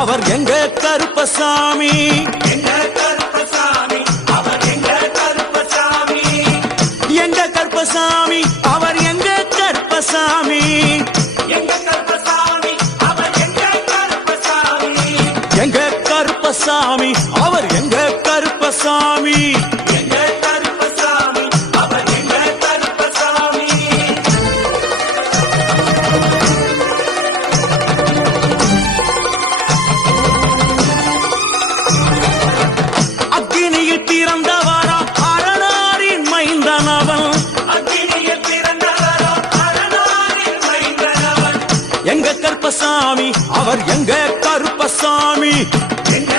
அவர் எங்க கருப்பசாமி. எங்க கருப்பசாமி அவர் எங்க கருப்பசாமி. எங்க கருப்பசாமி அவர் எங்க கருப்பசாமி. எங்க கருப்பசாமி அவர் எங்க கருப்பசாமி. எங்க கருப்பசாமி அவர் எங்க கருப்பசாமி. எங்க கருப்பசாமி அவர் எங்க கருப்பசாமி. அக்கினியில் பிறந்தவரா அரணாரின் மைந்தனவன். அக்கினியில் பிறந்தவரோ அரணாரின் மைந்தனவன். எங்க கருப்பசாமி அவர் எங்க கருப்பசாமி. எங்க